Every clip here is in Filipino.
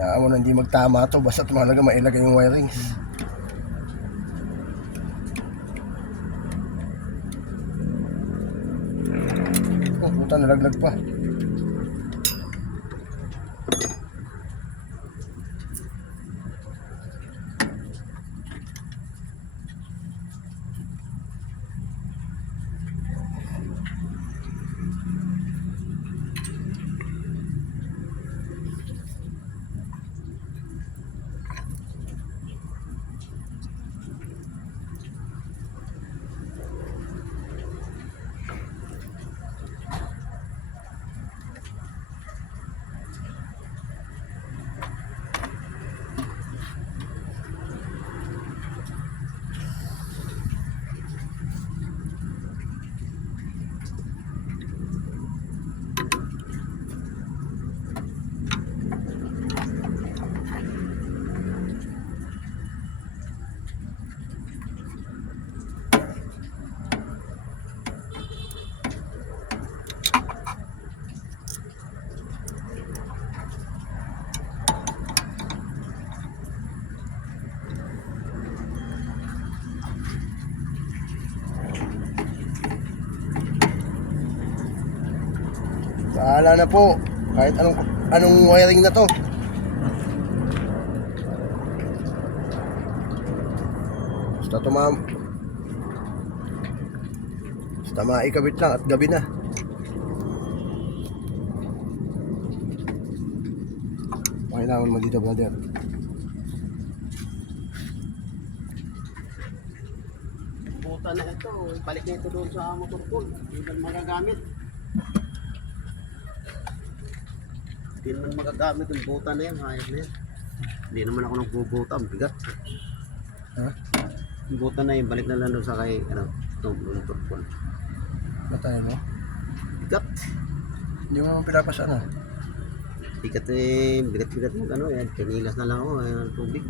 Kaya mo na hindi magtama to, basta mahalaga mailagay yung wirings. Oh, puta, nalaglag pa. Bahala na po. Kahit anong wiring na to. Basta maikabit lang at gabi na. Kailangan mo dito, brother. Buta na ito. Balik na ito doon sa motor pool. Hindi naman magagamit. Hindi naman magagamit yung buta na yan. Hayop na yan. Hindi naman ako nagbubuta. Ang bigat. Ha? Yung buta na yan. Balik na lang doon sa kay motor pool. Matay mo? Bigat. Hindi mo naman pinapasa na. Bigat eh. Bigat-bigat mo. Ano yan. Kanilas na lang ako. Ayan ang tubig.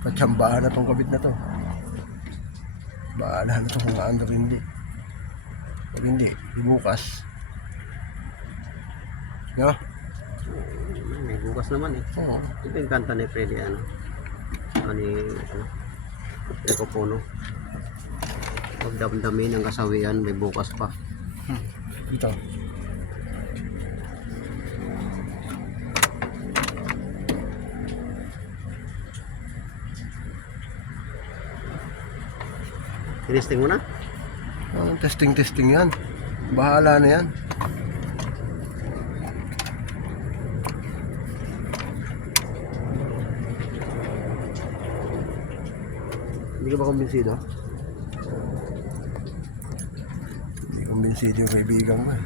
Patsambahan na tong kabit na to. Bahala na to kung maandar hindi. Pag hindi, bukas. No? May bukas naman eh. Oo. Ito yung kanta ni Freddy Rico Puno. Huwag damdamin ang kasawian, may bukas pa. Ito. Tinisting mo na? Testing yan. Bahala na yan. Hindi ka ba kumbinsido? Hindi kumbinsido yung kaibigan mo eh.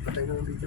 Patay na yung video.